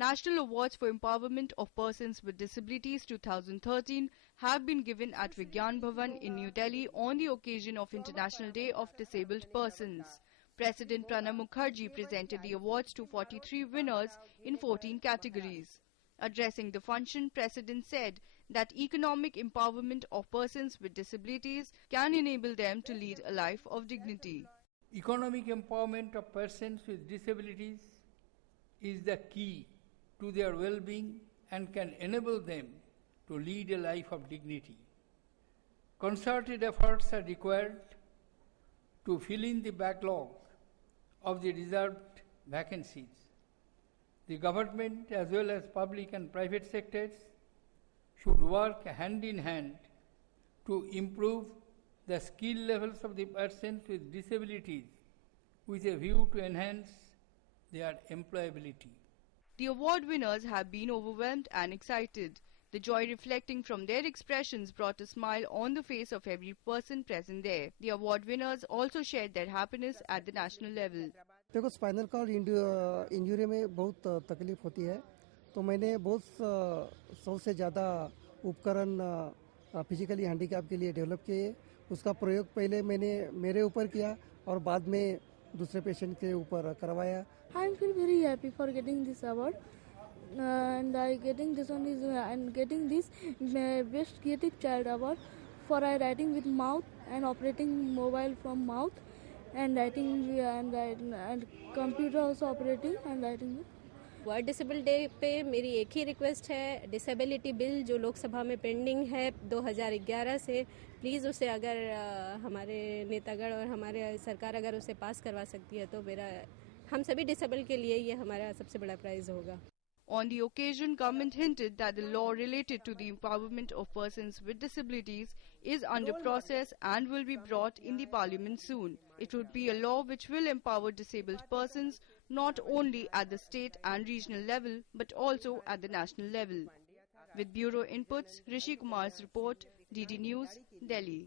National Awards for Empowerment of Persons with Disabilities 2013 have been given at Vigyan Bhavan in New Delhi on the occasion of International Day of Disabled Persons. President Pranab Mukherjee presented the awards to 43 winners in 14 categories. Addressing the function, President said that economic empowerment of persons with disabilities can enable them to lead a life of dignity. Economic empowerment of persons with disabilities is the key to their well-being and can enable them to lead a life of dignity. Concerted efforts are required to fill in the backlog of the reserved vacancies. The government as well as public and private sectors should work hand in hand to improve the skill levels of the persons with disabilities with a view to enhance their employability. The award winners have been overwhelmed and excited. The joy reflecting from their expressions brought a smile on the face of every person present there. The award winners also shared their happiness at the national level. देखो spinal cord injury में बहुत तकलीफ होती है, तो मैंने बहुत 100 से ज़्यादा उपकरण फिजिकली हैंडीकैप के लिए डेवलप किए. उसका प्रयोग पहले मैंने मेरे ऊपर किया और बाद में दूसरे पेशेंट के ऊपर करवाया. I feel very happy for getting this award, and getting this one is and getting this best creative child award for writing with mouth and operating mobile from mouth and writing and computer also operating and writing with. World disable day पे मेरी एक ही request है, disability bill जो लोकसभा में pending है 2011 से, please उसे अगर हमारे नेतागण और हमारे सरकार अगर उसे पास करवा सकती है तो हम सभी डिसेबल के लिए ये हमारा सबसे बड़ा प्राइज़ होगा. On the occasion, government hinted that the law related to the empowerment of persons with disabilities is under process and will be brought in the parliament soon. It would be a law which will empower disabled persons not only at the state and regional level but also at the national level. With Bureau Inputs, Rishi Kumar's report, DD News, Delhi.